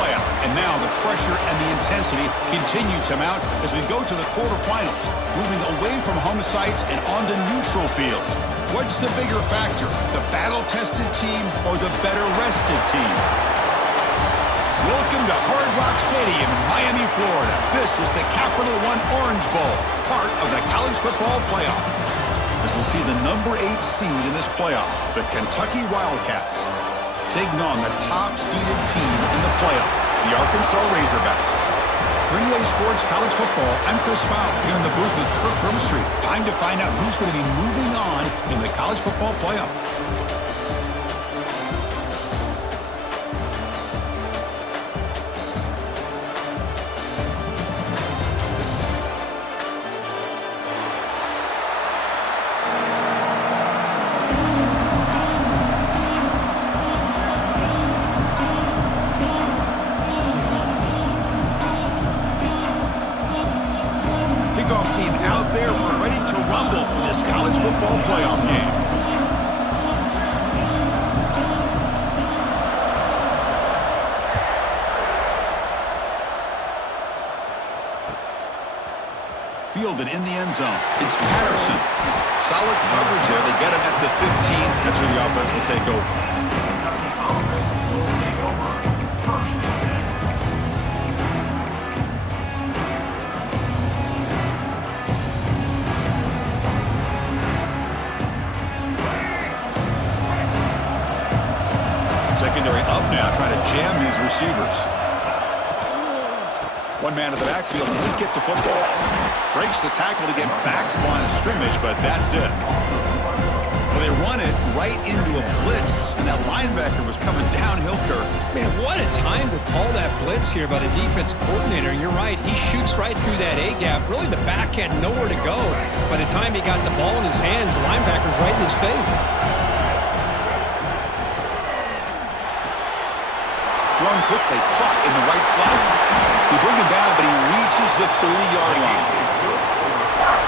playoff. And now the pressure and the intensity continue to mount as we go to the quarterfinals, moving away from home sites and onto neutral fields. What's the bigger factor, the battle-tested team or the better-rested team? Welcome to Hard Rock Stadium in Miami, Florida. This is the Capital One Orange Bowl, part of the college football playoff. As we'll see the number 8 seed in this playoff, the Kentucky Wildcats, taking on the top-seeded team in the playoff, the Arkansas Razorbacks. Greenway Sports College Football, I'm Chris Fowler, here in the booth with Kirk Hermstreet. Time to find out who's going to be moving on in the college football playoff. Team out there, we're ready to rumble for this college football playoff game. Fielded in the end zone. It's Patterson. Solid coverage there. They get him at the 15. That's where the offense will take over. Secondary up now, trying to jam these receivers. One man at the backfield, he didn't get the football. Breaks the tackle to get back to the line of scrimmage, but that's it. Well, they run it right into a blitz, and that linebacker was coming downhill, Kirk. Man, what a time to call that blitz here by the defense coordinator. And you're right, he shoots right through that A-gap. Really, the back had nowhere to go. By the time he got the ball in his hands, the linebacker's right in his face. Thrown quickly, caught in the right flat. You bring him down, but he reaches the 30-yard line.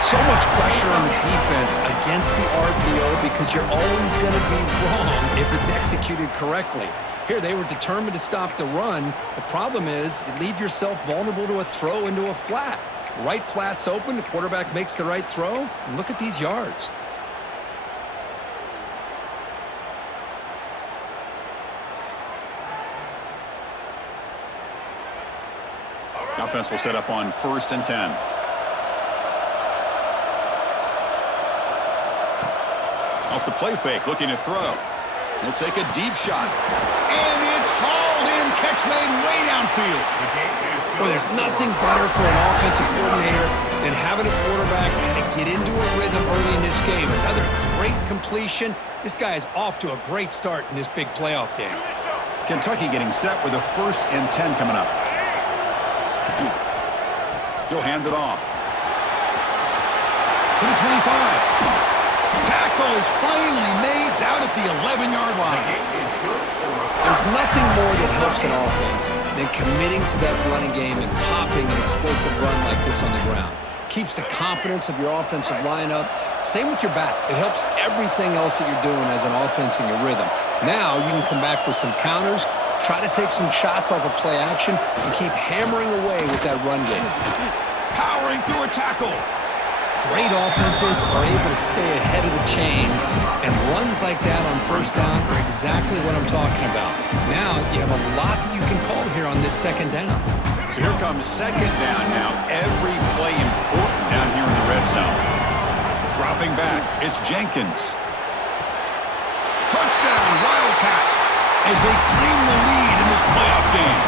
So much pressure on the defense against the RPO because you're always going to be wrong if it's executed correctly. Here, they were determined to stop the run. The problem is you leave yourself vulnerable to a throw into a flat. Right flat's open, the quarterback makes the right throw, and look at these yards. Offense will set up on 1st and 10. Off the play fake, looking to throw. He'll take a deep shot. And it's hauled in. Catch made way downfield. Well, there's nothing better for an offensive coordinator than having a quarterback kind of get into a rhythm early in this game. Another great completion. This guy is off to a great start in this big playoff game. Kentucky getting set with a 1st and 10 coming up. He'll hand it off. To the 25. Tackle is finally made down at the 11-yard line. There's nothing more that helps an offense than committing to that running game and popping an explosive run like this on the ground. Keeps the confidence of your offensive lineup. Same with your back. It helps everything else that you're doing as an offense in your rhythm. Now you can come back with some counters, try to take some shots off of play action, and keep hammering away with that run game. Powering through a tackle. Great offenses are able to stay ahead of the chains, and runs like that on 1st down are exactly what I'm talking about. Now you have a lot that you can call here on this 2nd down. So here comes 2nd down now. Every play important down here in the red zone. Dropping back, it's Jenkins. Touchdown, Wildcats, as they claim the lead in this playoff game.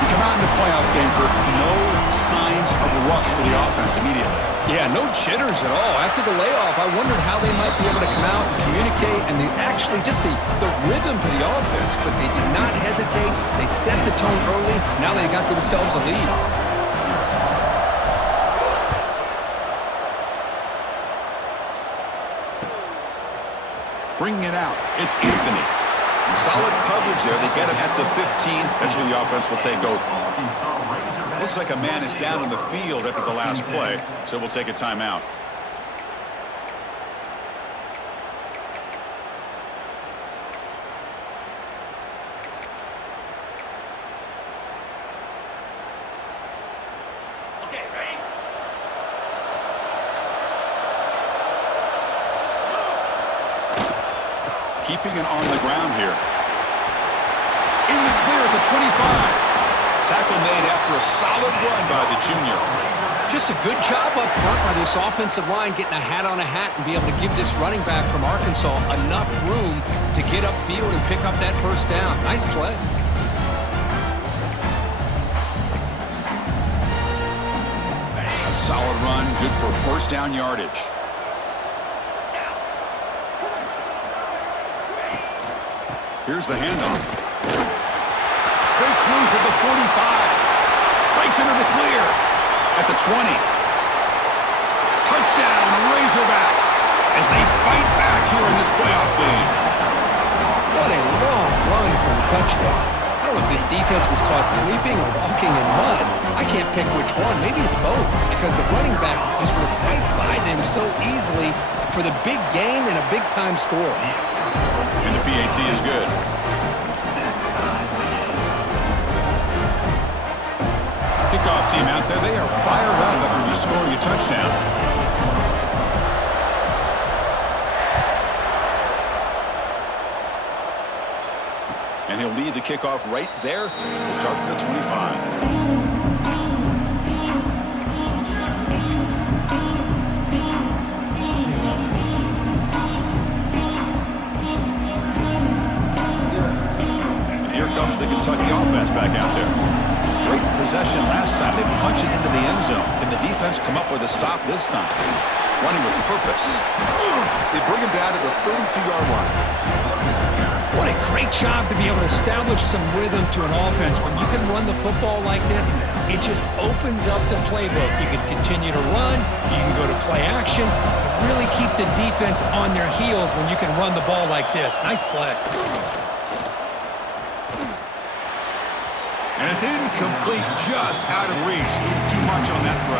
You come out in the playoff game, Kirk, no signs of rust for the offense immediately. Yeah, no jitters at all. After the layoff, I wondered how they might be able to come out and communicate, and actually just the rhythm to the offense, but they did not hesitate. They set the tone early. Now they got themselves a lead. Bringing it out, it's Anthony. Solid coverage there. They get him at the 15. That's where the offense will take over. Looks like a man is down on the field after the last play, so we'll take a timeout. keeping it on the ground here. In the clear at the 25. Tackle made after a solid run by the junior. Just a good job up front by this offensive line, getting a hat on a hat and be able to give this running back from Arkansas enough room to get upfield and pick up that first down. Nice play. A solid run, good for first down yardage. Here's the handoff. Breaks loose at the 45. Breaks into the clear at the 20. Touchdown, Razorbacks, as they fight back here in this playoff game. What a long run for the touchdown. I don't know if this defense was caught sleeping or walking in mud. I can't pick which one. Maybe it's both, because the running back just went right by them so easily for the big gain and a big-time score. And the PAT is good. Kickoff team out there, they are fired up after just scoring a touchdown. And he'll lead the kickoff right there. We'll start from the 25. Comes the Kentucky offense back out there. Great possession last time. They punch it into the end zone. Can the defense come up with a stop this time? Running with purpose. They bring him down to the 32-yard line. What a great job to be able to establish some rhythm to an offense. When you can run the football like this, it just opens up the playbook. You can continue to run. You can go to play action. You really keep the defense on their heels when you can run the ball like this. Nice play. And it's incomplete, just out of reach. Too much on that throw.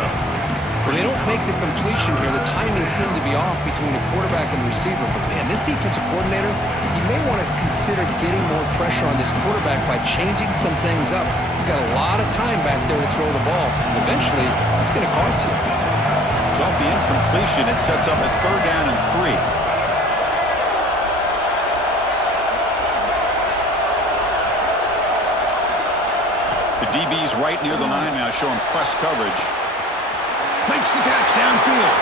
Well, they don't make the completion here. The timing seemed to be off between the quarterback and the receiver. But, man, this defensive coordinator, he may want to consider getting more pressure on this quarterback by changing some things up. You've got a lot of time back there to throw the ball. And eventually, it's going to cost you. So off the incompletion, it sets up a 3rd down and 3. DB's right near the line now, showing press coverage. Makes the catch downfield.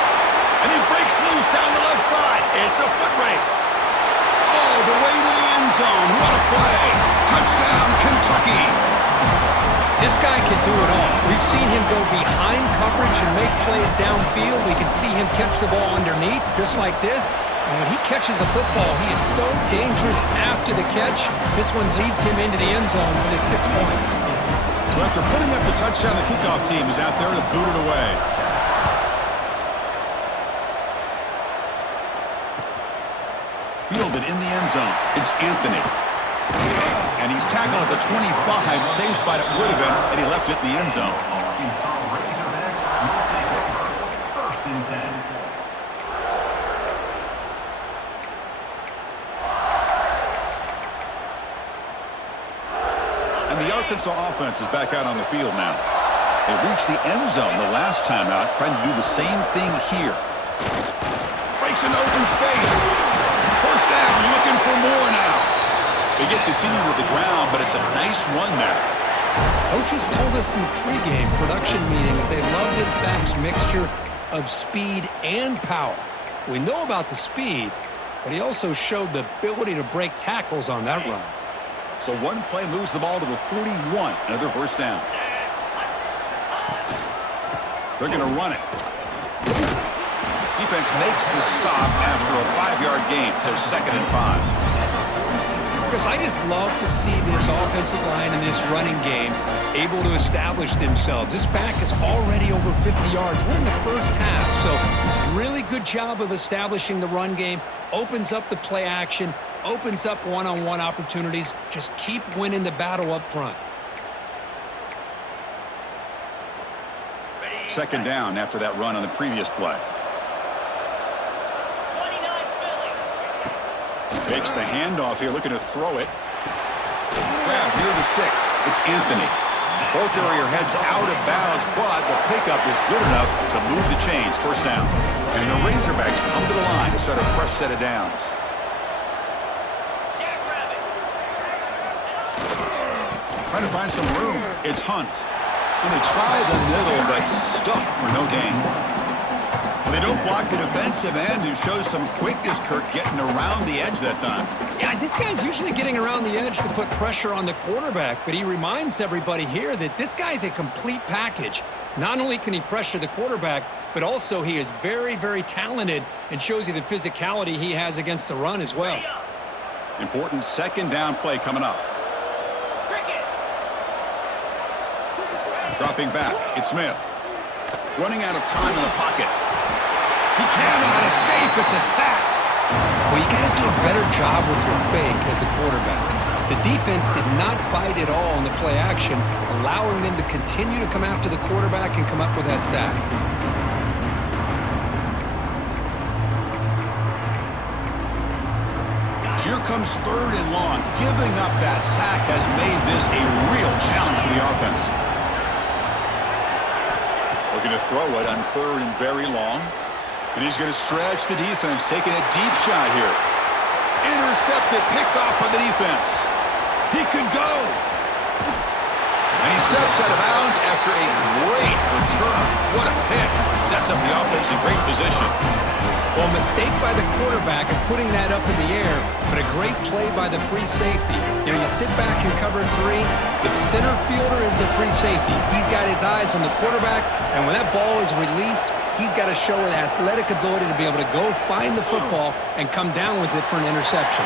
And he breaks loose down the left side. It's a foot race. All the way to the end zone. What a play. Touchdown, Kentucky. This guy can do it all. We've seen him go behind coverage and make plays downfield. We can see him catch the ball underneath, just like this. And when he catches a football, he is so dangerous after the catch. This one leads him into the end zone for the 6 points. So after putting up the touchdown, the kickoff team is out there to boot it away. Fielded in the end zone. It's Anthony. And he's tackled at the 25. Same spot it would have been, and he left it in the end zone. The Arkansas offense is back out on the field now. They reached the end zone the last time out, trying to do the same thing here. Breaks into open space. First down, looking for more now. They get the senior to the ground, but it's a nice run there. Coaches told us in the pregame production meetings they love this back's mixture of speed and power. We know about the speed, but he also showed the ability to break tackles on that run. So one play moves the ball to the 41. Another first down. They're going to run it. Defense makes the stop after a 5-yard gain, so 2nd and 5. Because I just love to see this offensive line and this running game able to establish themselves. This back is already over 50 yards. We're in the first half, so really good job of establishing the run game. Opens up the play action. Opens up one-on-one opportunities. Just keep winning the battle up front. 2nd down after that run on the previous play. Takes the handoff here, looking to throw it. Grab near the sticks. It's Anthony. Ball carrier heads out of bounds, but the pickup is good enough to move the chains. First down. And the Razorbacks come to the line to start a fresh set of downs. Trying to find some room. It's Hunt. And they try the middle, but stuffed for no gain. They don't block the defensive end, who shows some quickness, Kirk, getting around the edge that time. Yeah, this guy's usually getting around the edge to put pressure on the quarterback, but he reminds everybody here that this guy's a complete package. Not only can he pressure the quarterback, but also he is very, very talented and shows you the physicality he has against the run as well. Important second down play coming up. Dropping back, it's Smith. Running out of time in the pocket. He cannot escape. It's a sack. Well, you got to do a better job with your fake as the quarterback. The defense did not bite at all in the play action, allowing them to continue to come after the quarterback and come up with that sack. So here comes 3rd and long. Giving up that sack has made this a real challenge for the offense. Looking to throw it on 3rd and very long. And he's going to stretch the defense, taking a deep shot here. Intercepted, picked off by the defense. He could go. And he steps out of bounds after a great return. What a pick. Sets up the offense in great position. Well, mistake by the quarterback of putting that up in the air, but a great play by the free safety. You know, you sit back and cover 3. The center fielder is the free safety. He's got his eyes on the quarterback, and when that ball is released, he's got to show an athletic ability to be able to go find the football and come down with it for an interception.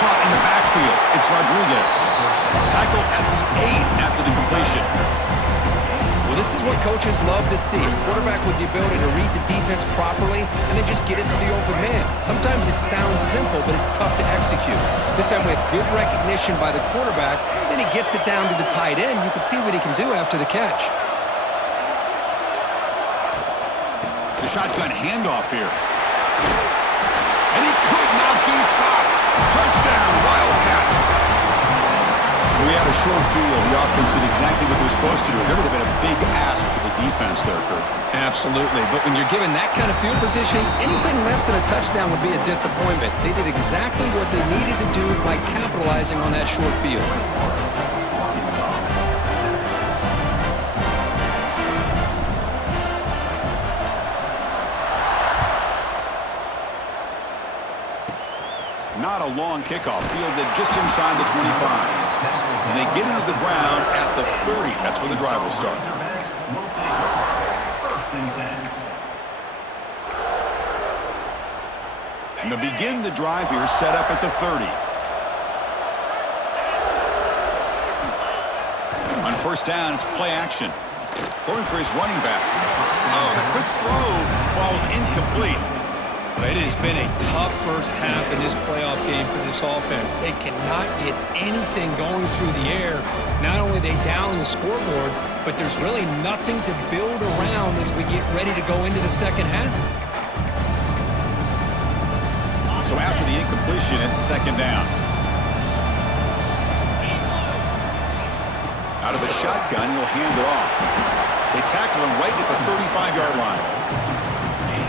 Caught in the backfield. It's Rodriguez. Tackle at the 8 after the completion. Well, this is what coaches love to see. A quarterback with the ability to read the defense properly and then just get it to the open man. Sometimes it sounds simple, but it's tough to execute. This time we have good recognition by the quarterback. Then he gets it down to the tight end. You can see what he can do after the catch. The shotgun handoff here. And he could not be stopped. Touchdown, Wildcats. We had a short field. The offense did exactly what they're supposed to do. There would have been a big ask for the defense there, Kurt. Absolutely. But when you're given that kind of field position, anything less than a touchdown would be a disappointment. They did exactly what they needed to do by capitalizing on that short field. Not a long kickoff, fielded just inside the 25. And they get into the ground at the 30. That's where the drive will start. And they'll begin the drive here, set up at the 30. On 1st down, it's play action. Throwing for his running back. Oh, the quick throw falls incomplete. It has been a tough first half in this playoff game for this offense. They cannot get anything going through the air. Not only are they down the scoreboard, but there's really nothing to build around as we get ready to go into the second half. So after the incompletion, it's 2nd down. Out of the shotgun, he'll hand it off. They tackle him right at the 35-yard line.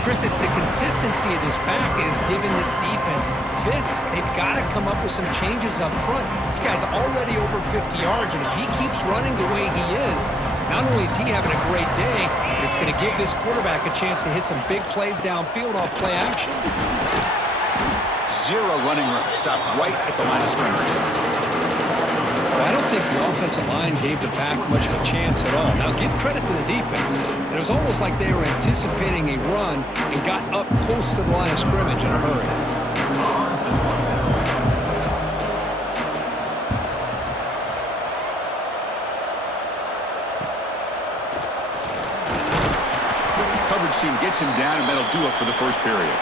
Chris, it's the consistency of this back is giving this defense fits. They've got to come up with some changes up front. This guy's already over 50 yards, and if he keeps running the way he is, not only is he having a great day, but it's going to give this quarterback a chance to hit some big plays downfield off play action. 0 running room. Stop right at the line of scrimmage. I don't think the offensive line gave the back much of a chance at all. Now, give credit to the defense. It was almost like they were anticipating a run and got up close to the line of scrimmage in a hurry. Coverage team gets him down, and that'll do it for the first period.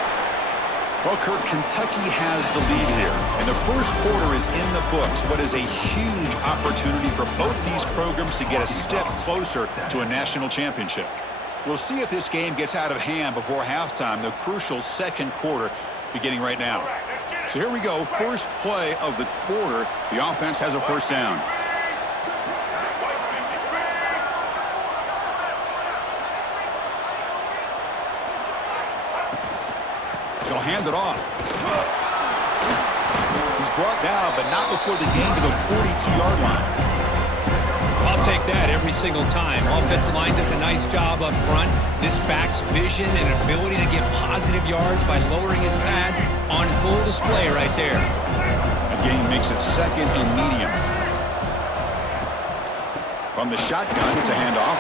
Well, Kirk, Kentucky has the lead here, and the first quarter is in the books. What is a huge opportunity for both these programs to get a step closer to a national championship. We'll see if this game gets out of hand before halftime, the crucial second quarter beginning right now. So here we go, first play of the quarter. The offense has a 1st down. He'll hand it off. He's brought down, but not before the gain to the 42-yard line. I'll take that every single time. Offensive line does a nice job up front. This back's vision and ability to get positive yards by lowering his pads on full display right there. A gain makes it second and medium. From the shotgun, it's a handoff.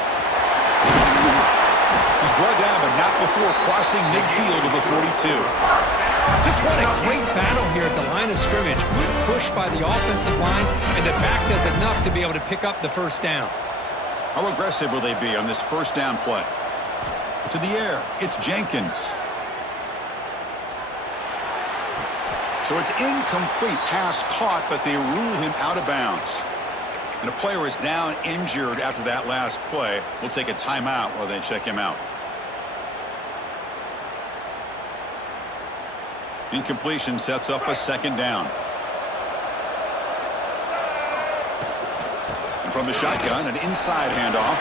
He's brought down, but not before crossing midfield of the 42. Just what a great battle here at the line of scrimmage. Good push by the offensive line, and the back does enough to be able to pick up the first down. How aggressive will they be on this first down play? To the air, it's Jenkins. So it's incomplete, pass caught, but they rule him out of bounds. And a player is down injured after that last play. We'll take a timeout while they check him out. Incompletion sets up a second down. And from the shotgun, an inside handoff.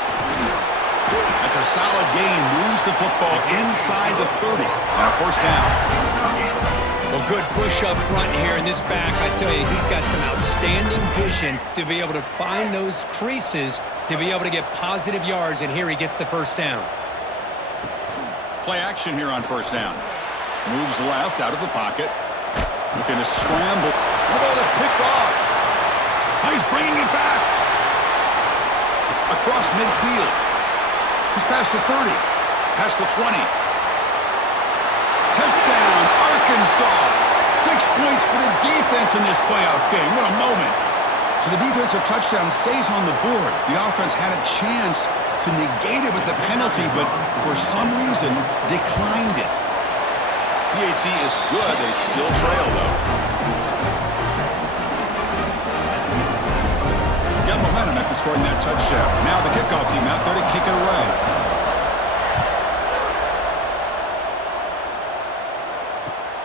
That's a solid gain. Moves the football inside the 30. And a first down. Well, good push up front here in this back. I tell you, he's got some outstanding vision to be able to find those creases, to be able to get positive yards, and here he gets the first down. Play action here on first down. Moves left out of the pocket. Looking to scramble. The ball is picked off. He's bringing it back. Across midfield. He's past the 30. Past the 20. Touchdown, Arkansas. 6 points for the defense in this playoff game. What a moment. So the defensive touchdown stays on the board. The offense had a chance to negate it with the penalty, but for some reason declined it. PAT is good. They still trail, though. Got momentum after scoring that touchdown. Now the kickoff team out there to kick it away.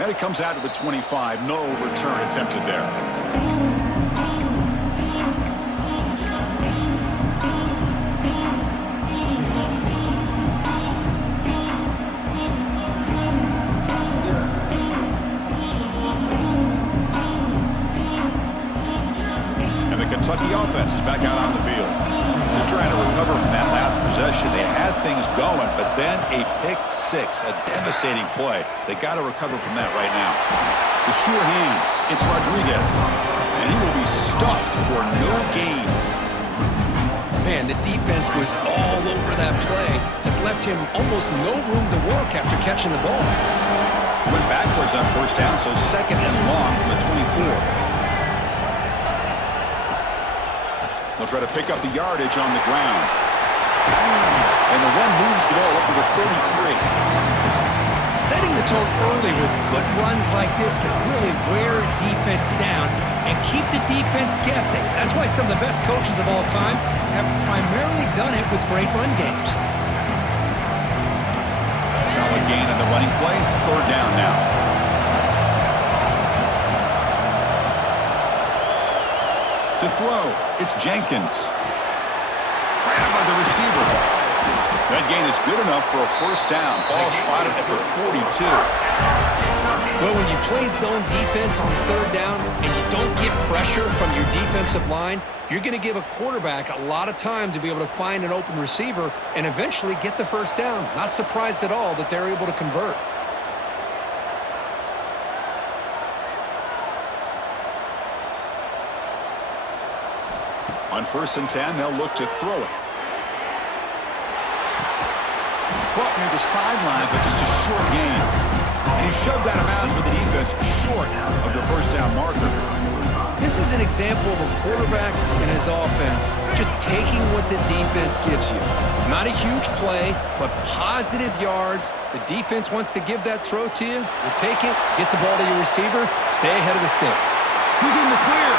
And it comes out to the 25. No return attempted there. Kentucky offense is back out on the field. They're trying to recover from that last possession. They had things going, but then a pick six, a devastating play. They got to recover from that right now. The sure hands, it's Rodriguez, and he will be stuffed for no gain. Man, the defense was all over that play. Just left him almost no room to work after catching the ball. Went backwards on first down, so second and long from the 24. They'll try to pick up the yardage on the ground. And the run moves the ball up to the 33. Setting the tone early with good runs like this can really wear a defense down and keep the defense guessing. That's why some of the best coaches of all time have primarily done it with great run games. Solid gain on the running play. Third down now. To throw, it's Jenkins. Ran by the receiver. That gain is good enough for a first down. Ball spotted at the 42. Well, when you play zone defense on third down and you don't get pressure from your defensive line, you're going to give a quarterback a lot of time to be able to find an open receiver and eventually get the first down. Not surprised at all that they're able to convert. On 1st and 10, they'll look to throw it. Caught near the sideline, but just a short gain. And he shoved out of bounds with the defense short of the first down marker. This is an example of a quarterback and his offense just taking what the defense gives you. Not a huge play, but positive yards. The defense wants to give that throw to you. You take it, get the ball to your receiver, stay ahead of the sticks. He's in the clear.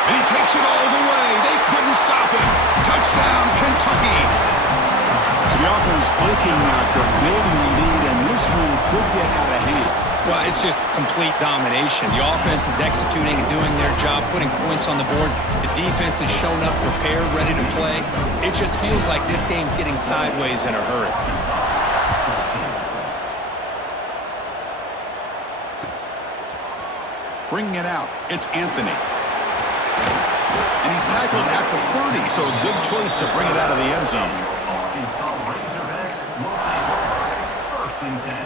And he takes it all the way. They couldn't stop him. Touchdown, Kentucky. So the offense clicking now, building the lead, and this one could get out of hand. Well, it's just complete domination. The offense is executing and doing their job, putting points on the board. The defense has shown up, prepared, ready to play. It just feels like this game's getting sideways in a hurry. Bringing it out, it's Anthony. And he's tackled at the 30, so a good choice to bring it out of the end zone. First and 10.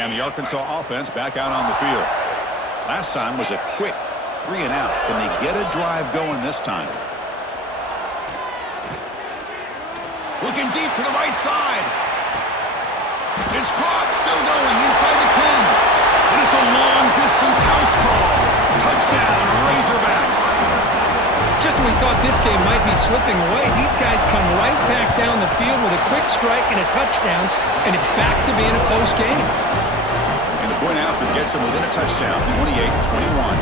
And the Arkansas offense back out on the field. Last time was a quick 3 and out. Can they get a drive going this time? Looking deep to the right side. It's caught, still going inside the 10. And it's a long-distance house call. Touchdown, Razorbacks. Just when we thought this game might be slipping away, these guys come right back down the field with a quick strike and a touchdown, and it's back to being a close game. And the point after gets them within a touchdown, 28-21.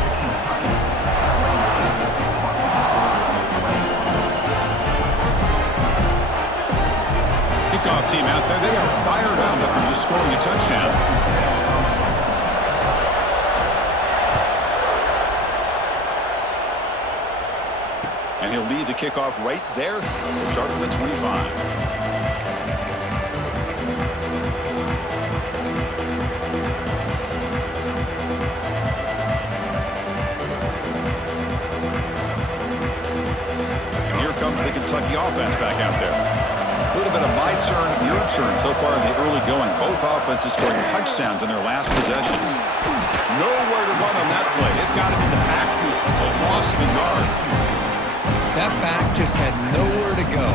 Kickoff team out there, they are fired up after just scoring a touchdown. And he'll lead the kickoff right there. We'll start from the 25. And here comes the Kentucky offense back out there. A little bit of my turn, your turn so far in the early going. Both offenses scoring touchdowns in their last possessions. Nowhere to run on that play. They've got him in the backfield. It's a loss of a yard. That back just had nowhere to go.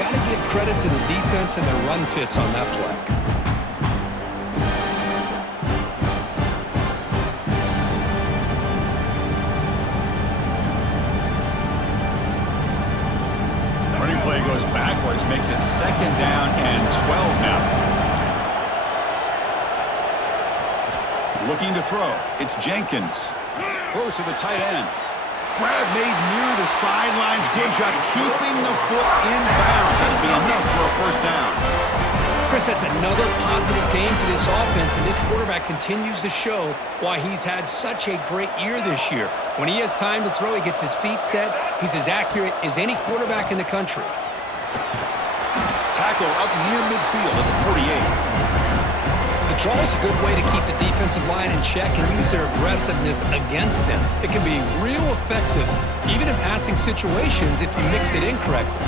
Got to give credit to the defense and their run fits on that play. Running play goes backwards, makes it 2nd down and 12 now. Looking to throw. It's Jenkins. Throws to the tight end. Grab made near the sidelines. Good job keeping the foot in bounds. That'll be enough for a first down. Chris, that's another positive game for this offense, and this quarterback continues to show why he's had such a great year this year. When he has time to throw, he gets his feet set. He's as accurate as any quarterback in the country. Tackle up near midfield at the 48. The draw is a good way to keep the defensive line in check and use their aggressiveness against them. It can be real effective, even in passing situations, if you mix it in correctly.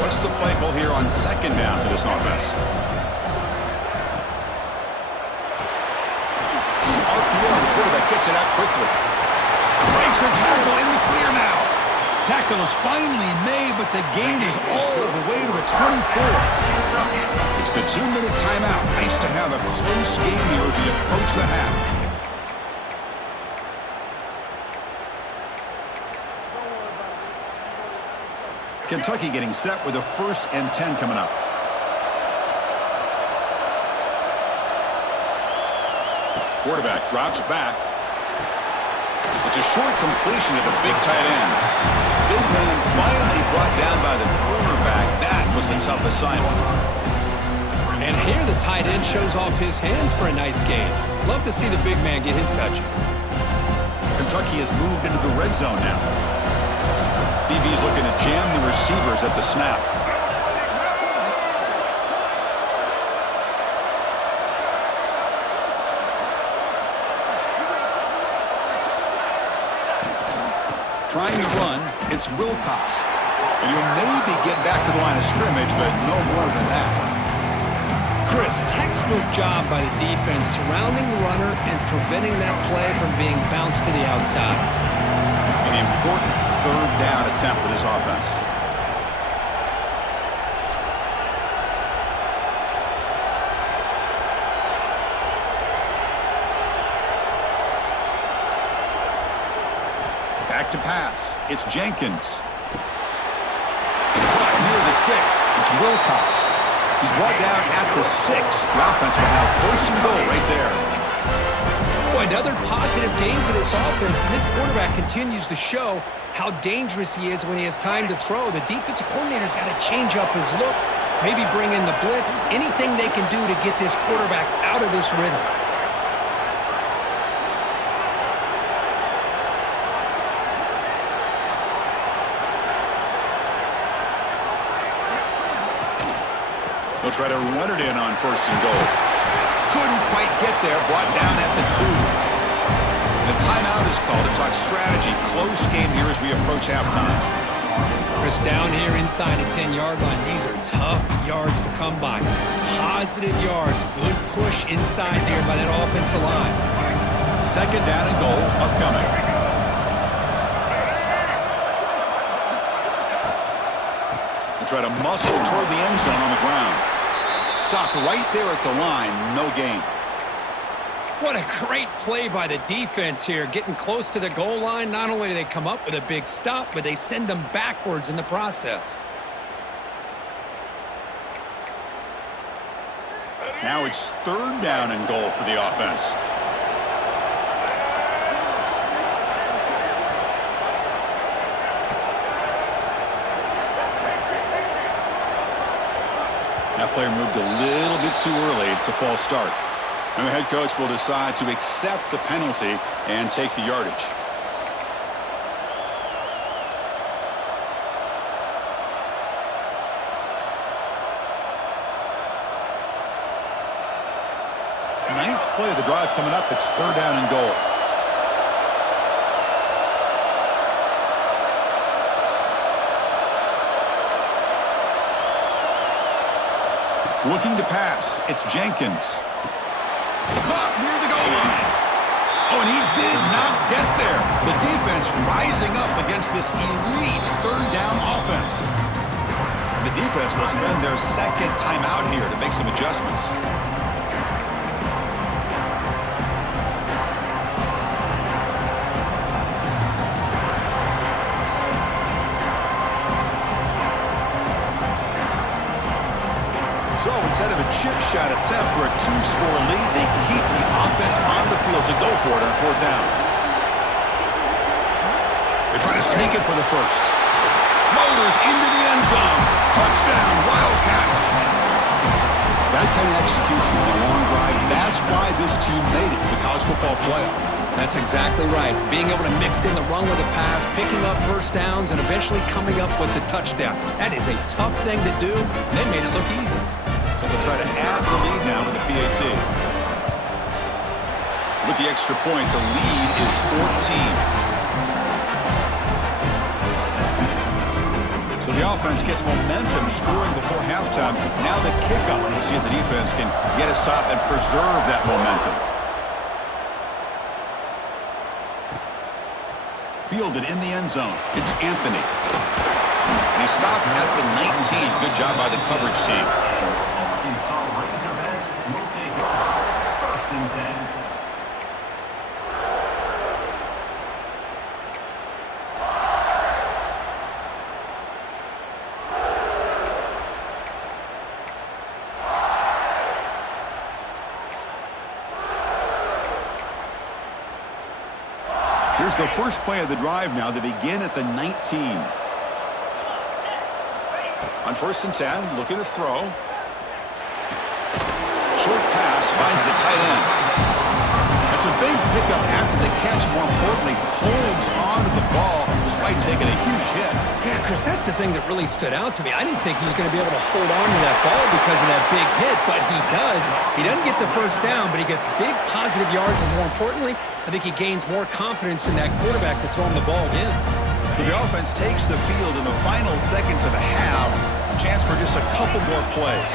What's the play call here on 2nd down for this offense? It's an RPO. The quarterback gets it out quickly. Breaks a tackle in the clear now. Tackle is finally made, but the gain is all the way to the 24. It's the 2-minute timeout. Nice to have a close game here as we approach the half. Kentucky getting set with a 1st and 10 coming up. Quarterback drops back. It's a short completion to the big tight end. Big man finally brought down by the cornerback. That was a tough assignment. And here the tight end shows off his hands for a nice game. Love to see the big man get his touches. Kentucky has moved into the red zone now. DB's looking to jam the receivers at the snap. Trying to run, it's Wilcox. And he'll maybe get back to the line of scrimmage, but no more than that. Chris, textbook job by the defense surrounding the runner and preventing that play from being bounced to the outside. An important 3rd down attempt for this offense. Back to pass. It's Jenkins. Near the sticks. It's Wilcox. He's brought down at the 6. The offense will have 1st and goal right there. Boy, another positive game for this offense, and this quarterback continues to show how dangerous he is when he has time to throw. The defensive coordinator's got to change up his looks, maybe bring in the blitz, anything they can do to get this quarterback out of this rhythm. They'll try to run it in on 1st and goal. Couldn't quite get there, brought down at the 2. The timeout is called to talk strategy. Close game here as we approach halftime. Chris, down here inside the 10-yard line, these are tough yards to come by. Positive yards, good push inside there by that offensive line. 2nd down and goal upcoming. They try to muscle toward the end zone on the ground. Stopped right there at the line, no gain. What a great play by the defense here. Getting close to the goal line, not only do they come up with a big stop, but they send them backwards in the process. Now it's 3rd down and goal for the offense. That player moved a little bit too early. It's a false start. And the head coach will decide to accept the penalty and take the yardage. Ninth play of the drive coming up. It's 3rd down and goal. Looking to pass. It's Jenkins. Caught near the goal line. Oh, and he did not get there. The defense rising up against this elite 3rd down offense. The defense will spend their 2nd timeout here to make some adjustments. So instead of a chip shot attempt for a 2-score lead, they keep the offense on the field to go for it on 4th down. They're trying to sneak it for the 1st. Motors into the end zone. Touchdown, Wildcats. That kind of execution on a long drive, that's why this team made it to the college football playoff. That's exactly right. Being able to mix in the run with the pass, picking up 1st downs, and eventually coming up with the touchdown. That is a tough thing to do. They made it look easy. So they'll try to add the lead now to the PAT. With the extra point, the lead is 14. So the offense gets momentum scoring before halftime. Now the kickoff. We'll see if the defense can get a stop and preserve that momentum. Fielded in the end zone. It's Anthony. And he stopped at the 19. Good job by the coverage team. Here's the first play of the drive now. They begin at the 19. On 1st and 10, looking to throw. Short pass finds the tight end. It's a big pickup after the catch. More importantly, holds on to the ball despite taking a huge hit. Yeah, Chris, that's the thing that really stood out to me. I didn't think he was going to be able to hold on to that ball because of that big hit, but he does. He doesn't get the 1st down, but he gets big positive yards, and more importantly, I think he gains more confidence in that quarterback to throw him the ball again. So the offense takes the field in the final seconds of the half. Chance for just a couple more plays.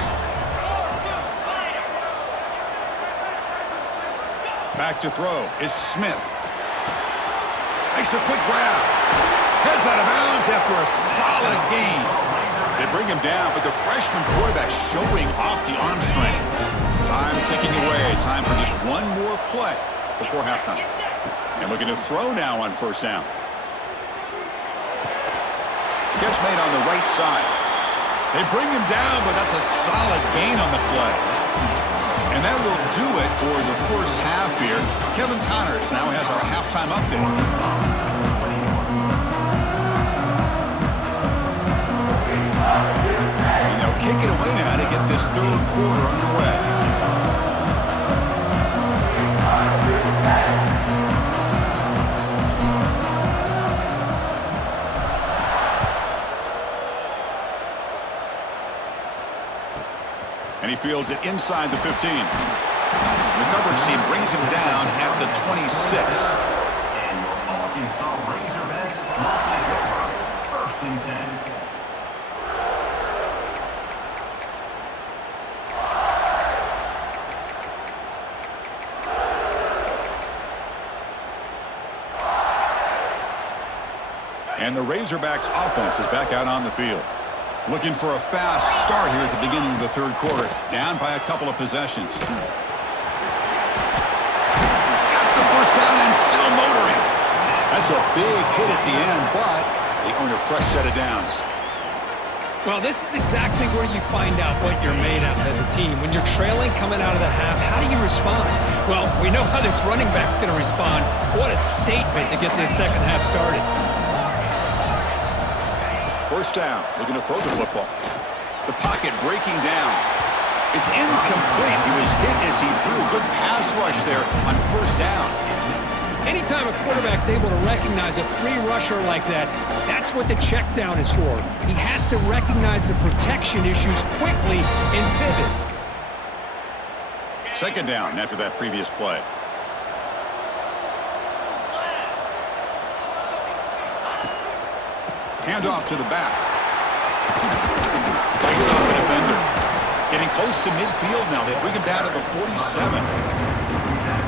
Back to throw. It's Smith. Makes a quick grab. Heads out of bounds after a solid gain. They bring him down, but the freshman quarterback showing off the arm strength. Time ticking away. Time for just one more play before halftime. And looking to throw now on 1st down. Catch made on the right side. They bring him down, but that's a solid gain on the play. And that will do it for the 1st half here. Kevin Connors now has our halftime update. And they'll kick it away now to get this 3rd quarter underway. fields it inside the 15. The coverage team brings him down at the 26. And your Arkansas Razorbacks lost it over. First and 10. And the Razorbacks offense is back out on the field. Looking for a fast start here at the beginning of the third quarter. Down by a couple of possessions. Got the first down and still motoring. That's a big hit at the end, but they earn a fresh set of downs. Well, this is exactly where you find out what you're made of as a team. When you're trailing coming out of the half, how do you respond? Well, we know how this running back's going to respond. What a statement to get this second half started. First down, looking to throw the football. The pocket breaking down. It's incomplete. He was hit as he threw. Good pass rush there on first down. Anytime a quarterback's able to recognize a free rusher like that, that's what the check down is for. He has to recognize the protection issues quickly and pivot. Second down after that previous play. Handoff to the back. Breaks off a defender. Getting close to midfield now. They bring him down to the 47.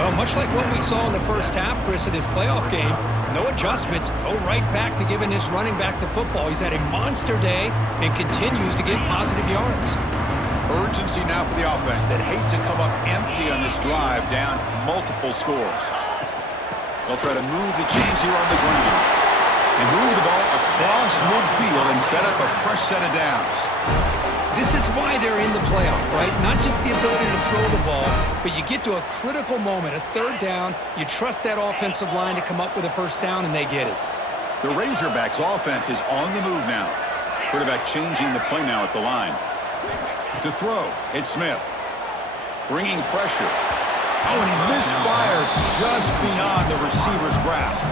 Well, much like what we saw in the first half, Chris, of this playoff game, no adjustments, go right back to giving his running back to football. He's had a monster day and continues to get positive yards. Urgency now for the offense that hates to come up empty on this drive, down multiple scores. They'll try to move the chains here on the ground. They move the ball across midfield and set up a fresh set of downs. This is why they're in the playoff, right? Not just the ability to throw the ball, but you get to a critical moment, a third down, you trust that offensive line to come up with a first down, and they get it. The Razorbacks offense is on the move now. Quarterback changing the play now at the line. To throw, it's Smith. Bringing pressure. Oh, and he misfires just beyond the receiver's grasp.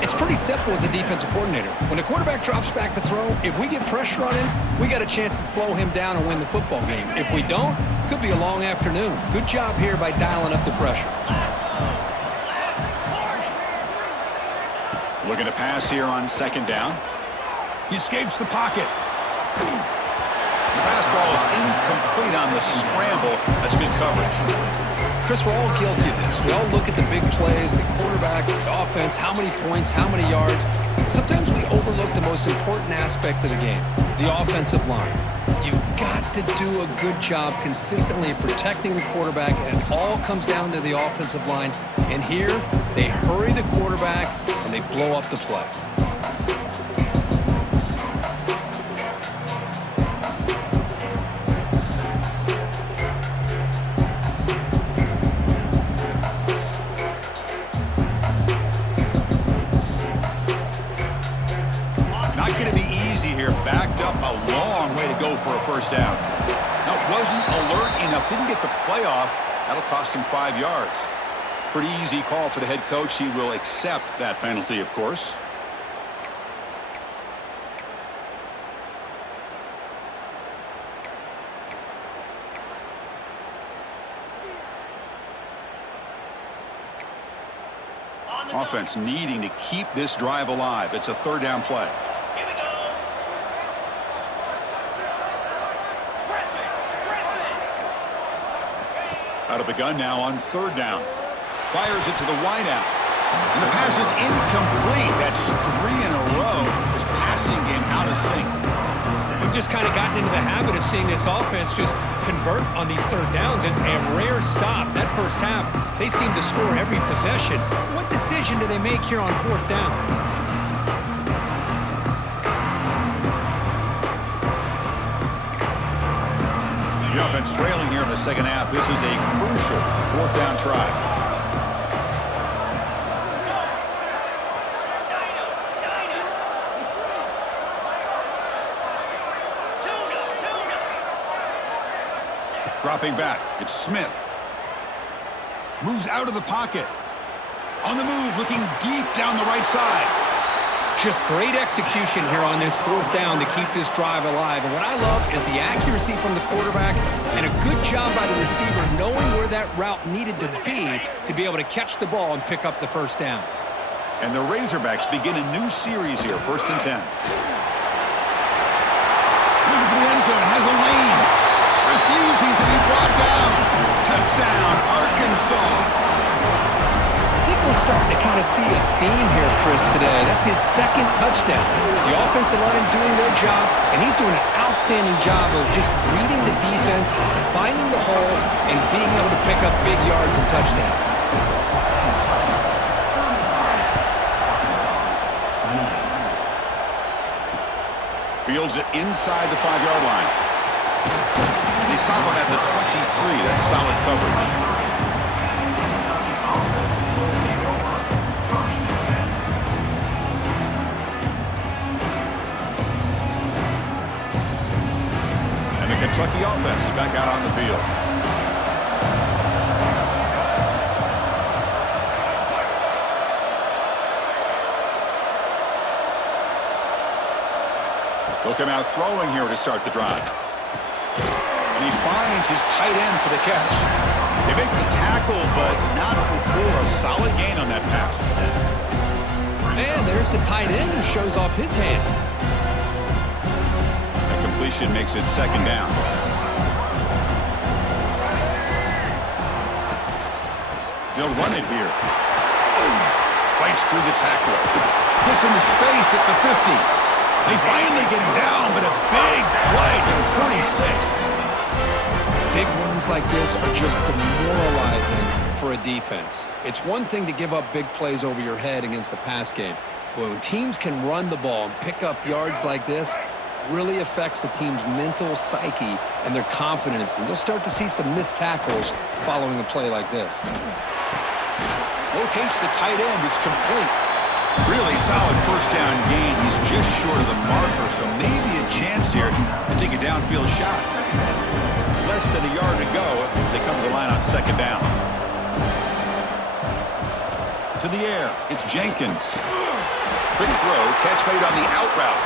It's pretty simple as a defensive coordinator. When a quarterback drops back to throw, if we get pressure on him, we got a chance to slow him down and win the football game. If we don't, could be a long afternoon. Good job here by dialing up the pressure. Looking to pass here on second down. He escapes the pocket. The pass ball is incomplete on the scramble. That's good coverage. Chris, we're all guilty of this. We all look at the big plays, the quarterbacks, the offense, how many points, how many yards. Sometimes we overlook the most important aspect of the game, the offensive line. You've got to do a good job consistently protecting the quarterback, and it all comes down to the offensive line. And here, they hurry the quarterback, and they blow up the play. Backed up a long way to go for a first down. Now, wasn't alert enough, didn't get the playoff. That'll cost him 5 yards. Pretty easy call for the head coach. He will accept that penalty, of course. Offense needing to keep this drive alive. It's a third down play. Out of the gun now on third down. Fires it to the wideout. And the pass is incomplete. That's 3 in a row. His passing game out of sync. We've just kind of gotten into the habit of seeing this offense just convert on these third downs. It's a rare stop. That first half, they seem to score every possession. What decision do they make here on fourth down? The offense trailing here in the second half. This is a crucial fourth down try. Dropping back, it's Smith. Moves out of the pocket. On the move, looking deep down the right side. Just great execution here on this fourth down to keep this drive alive. And what I love is the accuracy from the quarterback and a good job by the receiver knowing where that route needed to be able to catch the ball and pick up the first down. And the Razorbacks begin a new series here, 1st and 10. Looking for the end zone, has a lane. Refusing to be brought down. Touchdown, Arkansas. I think we're starting to kind of see a theme here, Chris, today. That's his second touchdown. The offensive line doing their job, and he's doing an outstanding job of just reading the defense, finding the hole, and being able to pick up big yards and touchdowns. Fields it inside the 5-yard line. They stop him at the 23. That's solid coverage. Kentucky offense is back out on the field. They'll come out throwing here to start the drive. And he finds his tight end for the catch. They make the tackle, but not before a solid gain on that pass. And there's the tight end who shows off his hands. Completion makes it 2nd down. They'll run it here. Fights through the tackle. Gets into space at the 50. They finally get him down, but a big play to the 46. Big runs like this are just demoralizing for a defense. It's one thing to give up big plays over your head against the pass game, but when teams can run the ball and pick up yards like this, really affects the team's mental psyche and their confidence. And you'll start to see some missed tackles following a play like this. Locates the tight end. It's complete. Really solid first down gain. He's just short of the marker, so maybe a chance here to take a downfield shot. Less than a yard to go as they come to the line on 2nd down. To the air. It's Jenkins. Quick throw. Catch made on the out route.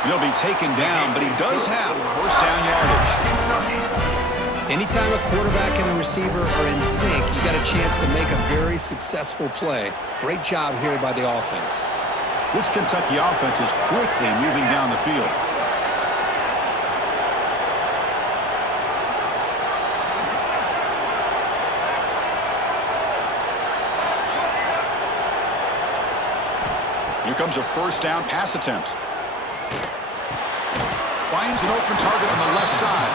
He'll be taken down, but he does have 1st down yardage. Anytime a quarterback and a receiver are in sync, you got a chance to make a very successful play. Great job here by the offense. This Kentucky offense is quickly moving down the field. Here comes a 1st down pass attempt. Finds an open target on the left side.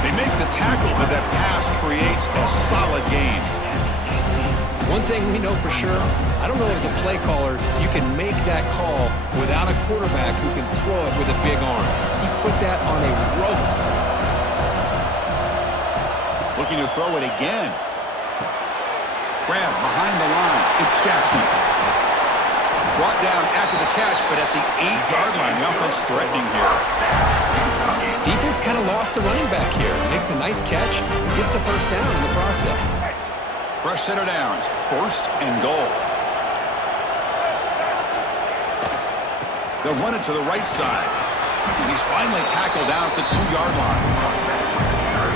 They make the tackle, but that pass creates a solid gain. One thing we know for sure, I don't know as a play caller, you can make that call without a quarterback who can throw it with a big arm. He put that on a rope. Looking to throw it again. Grab behind the line. It's Jackson. Brought down after the catch, but at the 8-yard line, the offense threatening here. Defense kind of lost a running back here. Makes a nice catch, gets the 1st down in the process. Fresh set of downs, 1st and goal. They'll run it to the right side. And he's finally tackled down at the 2-yard line.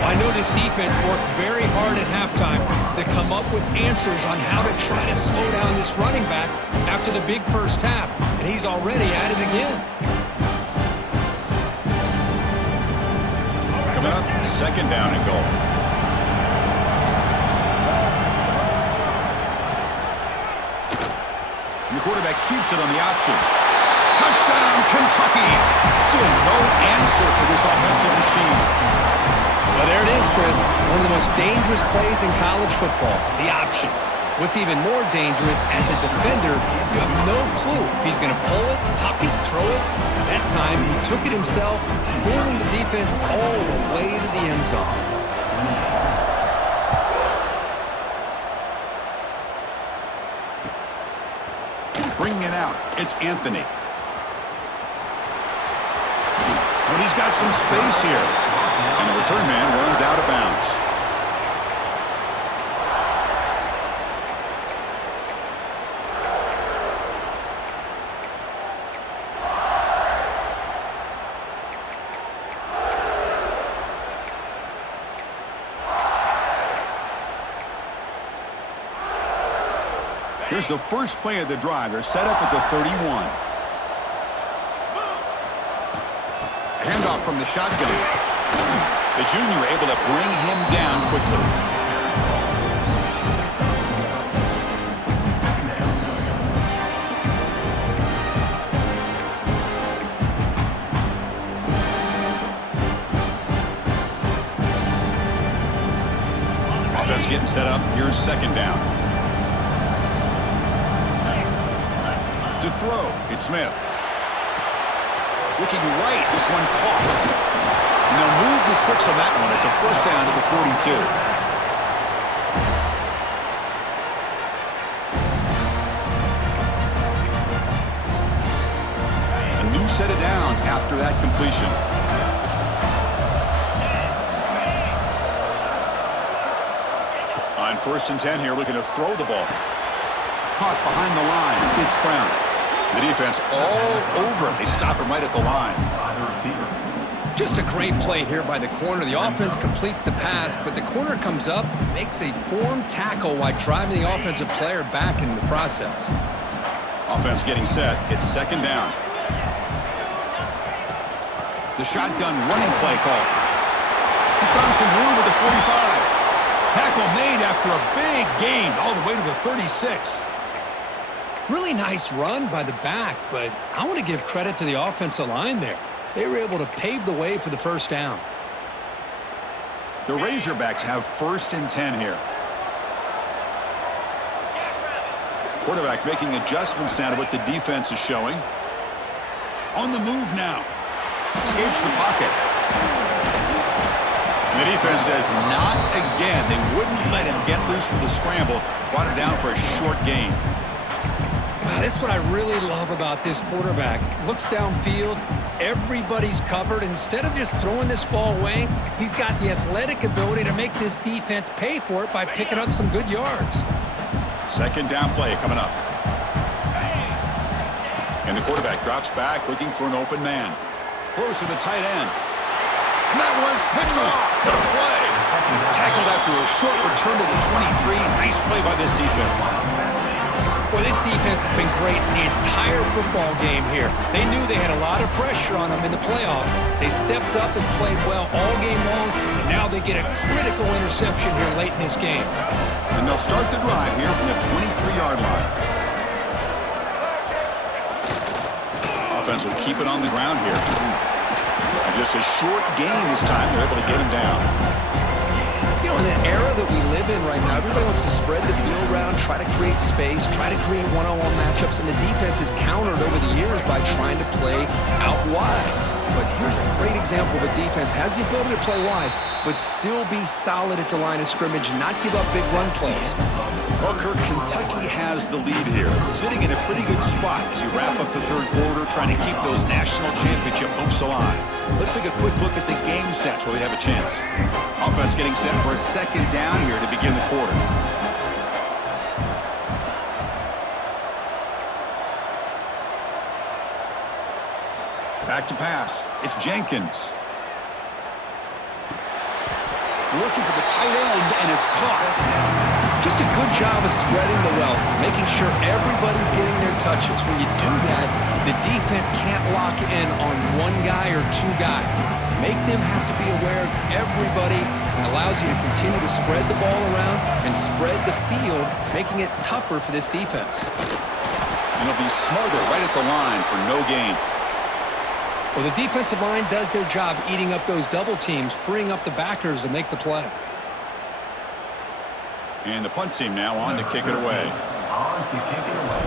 I know this defense worked very hard at halftime to come up with answers on how to try to slow down this running back after the big first half, and he's already at it again. Coming up, 2nd down and goal. And the quarterback keeps it on the option. Touchdown, Kentucky! Still no answer for this offensive machine. Well, there it is, Chris. One of the most dangerous plays in college football, the option. What's even more dangerous, as a defender, you have no clue if he's going to pull it, tuck it, throw it. That time, he took it himself, fooling the defense all the way to the end zone. Bringing it out, it's Anthony. But he's got some space here. And the return man runs out of bounds. Here's the first play of the drive. They're set up at the 31. Handoff from the shotgun. The junior able to bring him down quickly. Offense getting set up. Here's second down. To throw, it's Smith. Looking right, this one caught. And they'll move the 6 on that one. It's a first down to the 42. A new set of downs after that completion. On 1st and 10 here, looking to throw the ball. Caught behind the line. It's Brown. The defense all over it. They stop him right at the line. Just a great play here by the corner. The offense completes the pass, but the corner comes up, makes a form tackle while driving the offensive player back in the process. Offense getting set. It's second down. The shotgun running play call. He's found some room at the 45. Tackle made after a big gain all the way to the 36. Really nice run by the back, but I want to give credit to the offensive line there. They were able to pave the way for the first down. The Razorbacks have 1st and 10 here. Quarterback making adjustments now to what the defense is showing. On the move now. Escapes the pocket. And the defense says not again. They wouldn't let him get loose for the scramble. Brought him down for a short gain. Wow, that's what I really love about this quarterback. Looks downfield, everybody's covered. Instead of just throwing this ball away, he's got the athletic ability to make this defense pay for it by picking up some good yards. Second down play coming up. And the quarterback drops back looking for an open man. Close to the tight end. And that one's picked off. What a play. Tackled after a short return to the 23. Nice play by this defense. Well, this defense has been great the entire football game here. They knew they had a lot of pressure on them in the playoff. They stepped up and played well all game long, and now they get a critical interception here late in this game. And they'll start the drive here from the 23-yard line. Offense will keep it on the ground here. And just a short gain this time. They're able to get him down. You know, in the era that we live in right now, everybody wants to spread the field around, try to create space, try to create one-on-one matchups, and the defense has countered over the years by trying to play out wide. But here's a great example of a defense has the ability to play wide, but still be solid at the line of scrimmage, not give up big run plays. Well, Kirk, Kentucky has the lead here, sitting in a pretty good spot as you wrap up the third quarter, trying to keep those national championship hopes alive. Let's take a quick look at the game sets while we have a chance. Offense getting set for a second down here to begin the quarter. Back to pass. It's Jenkins. Looking for the tight end, and it's caught. Just a good job of spreading the wealth, making sure everybody's getting their touches. When you do that, the defense can't lock in on one guy or two guys. Make them have to be aware of everybody, and allows you to continue to spread the ball around and spread the field, making it tougher for this defense. And they'll be smarter right at the line for no gain. Well, the defensive line does their job eating up those double teams, freeing up the backers to make the play. And the punt team now on to kick it away. On to kick it away.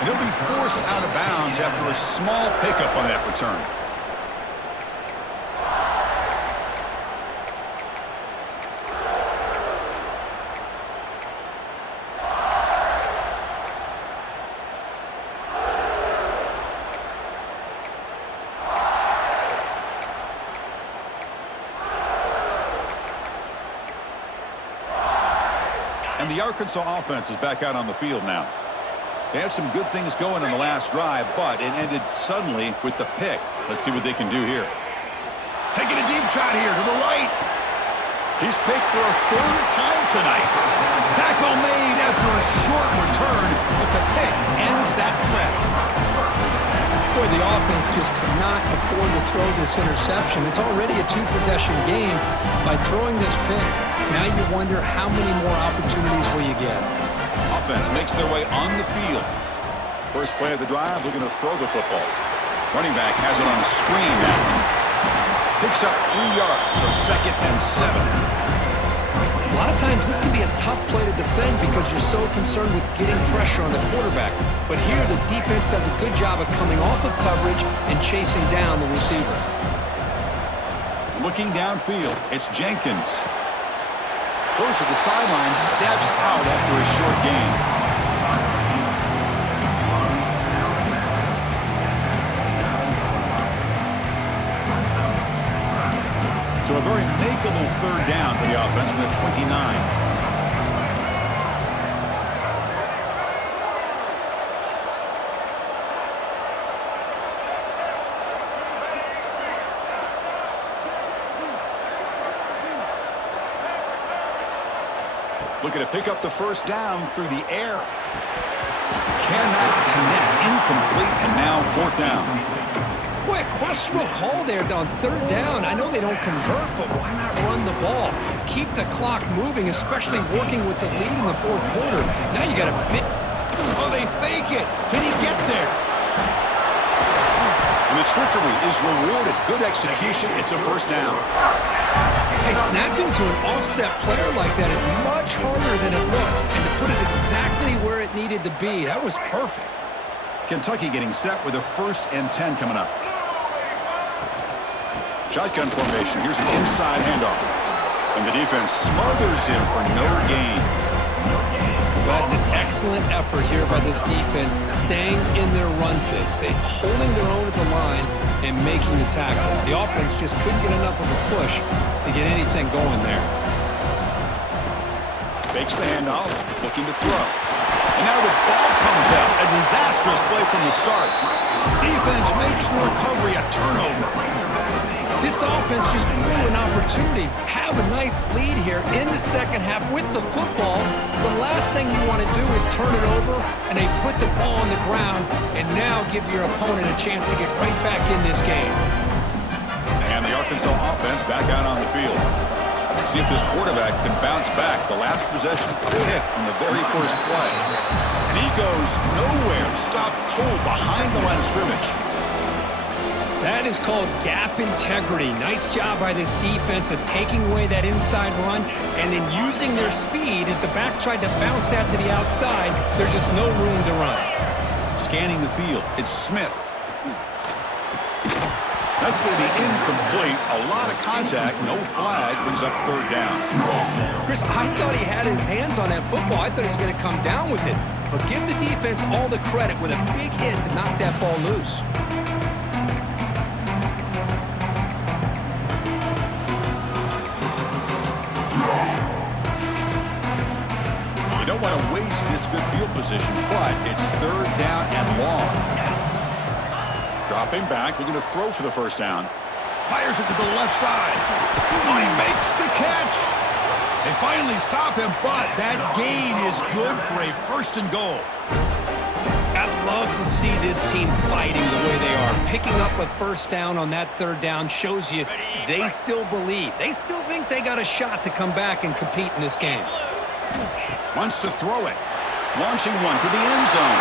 And he'll be forced out of bounds after a small pickup on that return. And the Arkansas offense is back out on the field now. They had some good things going on the last drive, but it ended suddenly with the pick. Let's see what they can do here. Taking a deep shot here to the right. He's picked for a third time tonight. Tackle made after a short return, but the pick ends that threat. Boy, the offense just could not afford to throw this interception. It's already a two-possession game. By throwing this pick, now you wonder how many more opportunities will you get. Offense makes their way on the field. First play of the drive, looking to throw the football. Running back has it on a screen now. Picks up 3 yards, so 2nd and 7. A lot of times this can be a tough play to defend because you're so concerned with getting pressure on the quarterback. But here the defense does a good job of coming off of coverage and chasing down the receiver. Looking downfield, it's Jenkins. Goes to the sideline, steps out after a short gain. So a very makeable third down for the offense from the 29. Looking to pick up the first down through the air. Cannot connect. Incomplete, and now 4th down. Boy, a questionable call there on third down. I know they don't convert, but why not run the ball? Keep the clock moving, especially working with the lead in the 4th quarter. Now you got a bit. Oh, they fake it. Can he get there? And the trickery is rewarded. Good execution. It's a first down. Hey, snapping to an offset player like that is much harder than it looks, and to put it exactly where it needed to be, that was perfect. Kentucky getting set with a 1st and 10 coming up. Shotgun formation. Here's an inside handoff. And the defense smothers him for no gain. Well, that's an excellent effort here by this defense, staying in their run fits. They're holding their own at the line and making the tackle. The offense just couldn't get enough of a push to get anything going there. Fakes the handoff, looking to throw. And now the ball comes out. A disastrous play from the start. Defense makes the recovery a turnover. This offense just blew an opportunity. Have a nice lead here in the second half with the football. The last thing you want to do is turn it over, and they put the ball on the ground and now give your opponent a chance to get right back in this game. And the Arkansas offense back out on the field. See if this quarterback can bounce back. The last possession pick on the very first play. And he goes nowhere. Stopped cold behind the line of scrimmage. That is called gap integrity. Nice job by this defense of taking away that inside run and then using their speed as the back tried to bounce that to the outside. There's just no room to run. Scanning the field, it's Smith. That's going to be incomplete. A lot of contact, no flag, brings up 3rd down. Chris, I thought he had his hands on that football. I thought he was going to come down with it. But give the defense all the credit with a big hit to knock that ball loose. You don't want to waste this good field position, but it's 3rd down and long. Dropping back, looking to throw for the first down. Fires it to the left side. Oh, he makes the catch. They finally stop him, but that gain is good for a 1st and goal. I love to see this team fighting the way they are. Picking up a first down on that 3rd down shows you they still believe. They still think they got a shot to come back and compete in this game. Wants to throw it. Launching one to the end zone.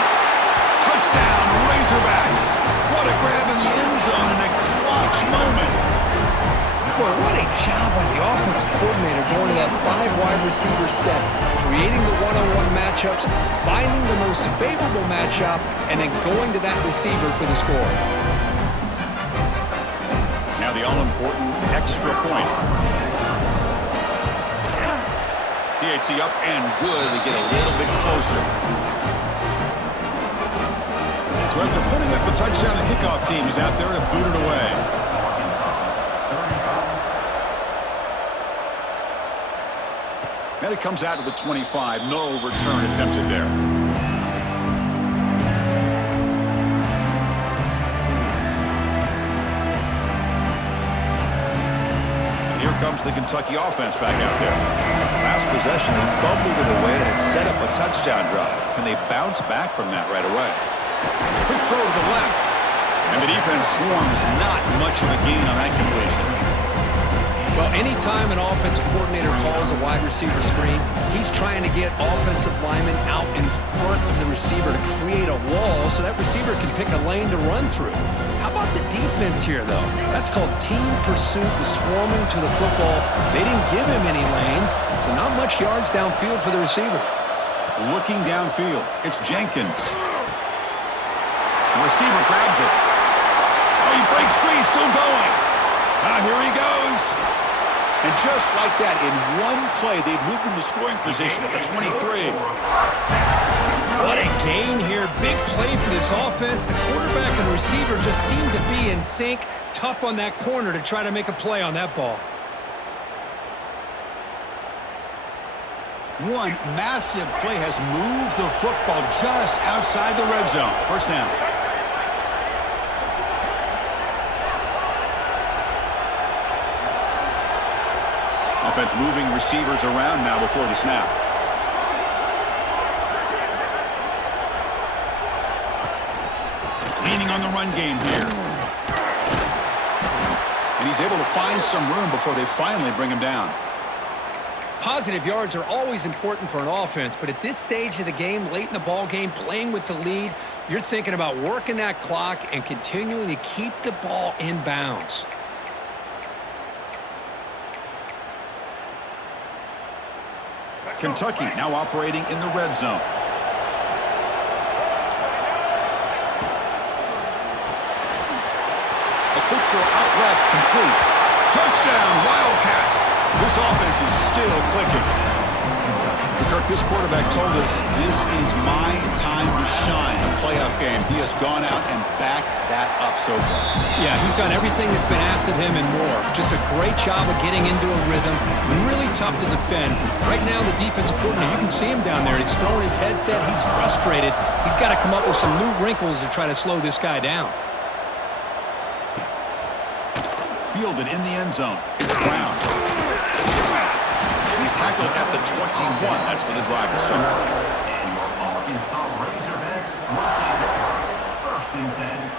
Touchdown, Razorbacks. What a grab in the end zone in a clutch moment. Boy, what a job by the offensive coordinator going to that 5-wide receiver set, creating the one-on-one matchups, finding the most favorable matchup, and then going to that receiver for the score. Now the all-important extra point. PAT up and good. They get a little bit closer. So after putting up a touchdown, the kickoff team is out there to boot it away. And it comes out to the 25. No return attempted there. Here comes the Kentucky offense back out there. Last possession, they fumbled it away and it set up a touchdown drive. Can they bounce back from that right away? Quick throw to the left. And the defense swarms, not much of a gain on that completion. Well, anytime an offensive coordinator calls a wide receiver screen, he's trying to get offensive linemen out in front of the receiver to create a wall so that receiver can pick a lane to run through. How about the defense here, though? That's called team pursuit and swarming to the football. They didn't give him any lanes, so not much yards downfield for the receiver. Looking downfield, it's Jenkins. The receiver grabs it. Oh, he breaks free, still going. Here he goes. And just like that, in one play, they've moved into scoring position at the 23. What a gain here. Big play for this offense. The quarterback and receiver just seem to be in sync. Tough on that corner to try to make a play on that ball. One massive play has moved the football just outside the red zone. First down. Offense moving receivers around now before the snap. Leaning on the run game here. And he's able to find some room before they finally bring him down. Positive yards are always important for an offense, but at this stage of the game, late in the ball game, playing with the lead, you're thinking about working that clock and continuing to keep the ball in bounds. Kentucky now operating in the red zone. A quick throw out left, complete. Touchdown, Wildcats! This offense is still clicking. Kirk, this quarterback told us this is my time to shine. A playoff game. He has gone out and backed that up so far. Yeah, he's done everything that's been asked of him and more. Just a great job of getting into a rhythm. Really tough to defend. Right now, the defensive coordinator, you can see him down there. He's throwing his headset. He's frustrated. He's got to come up with some new wrinkles to try to slow this guy down. Fielded in the end zone. It's Brown. He's tackled at the 21. That's where the drive will start. Arkansas Razorbacks will take over. First and 10.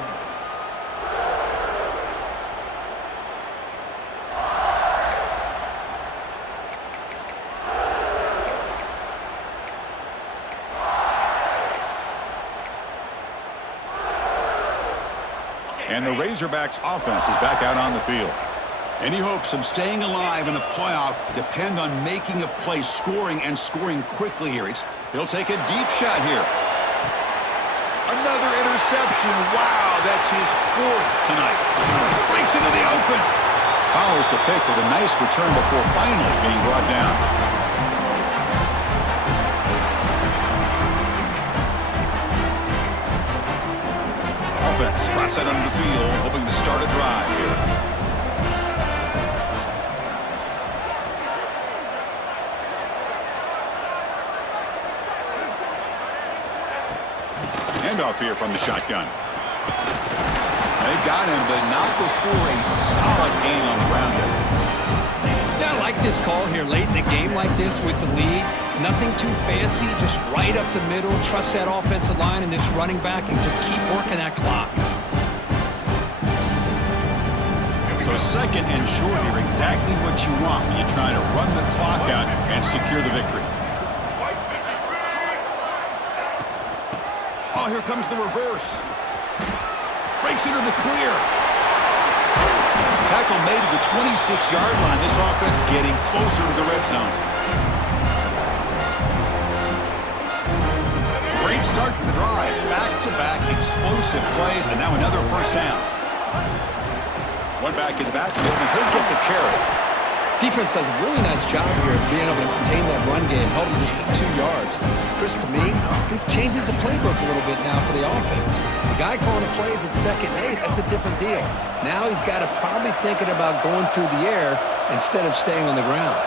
And the Razorbacks offense is back out on the field. Any hopes of staying alive in the playoff depend on making a play, scoring and scoring quickly here. He'll take a deep shot here. Another interception. Wow, that's his fourth tonight. Breaks into the open. Follows the pick with a nice return before finally being brought down. Offense cross out onto the field, hoping to start a drive here. Handoff here from the shotgun. They've got him, but not before a solid gain on the ground there. Yeah, I like this call here late in the game like this with the lead. Nothing too fancy, just right up the middle. Trust that offensive line and this running back and just keep working that clock. So second and short here, exactly what you want when you're trying to run the clock out and secure the victory. Oh, here comes the reverse. Breaks into the clear. Tackle made at the 26-yard line. This offense getting closer to the red zone. Great start for the drive. Back-to-back explosive plays, and now another first down. One back in the backfield, and he'll get the carry. Defense does a really nice job here of being able to contain that run game, held him just at 2 yards. Chris, to me, this changes the playbook a little bit now for the offense. The guy calling the plays at 2nd and 8, that's a different deal. Now he's got to probably thinking about going through the air instead of staying on the ground.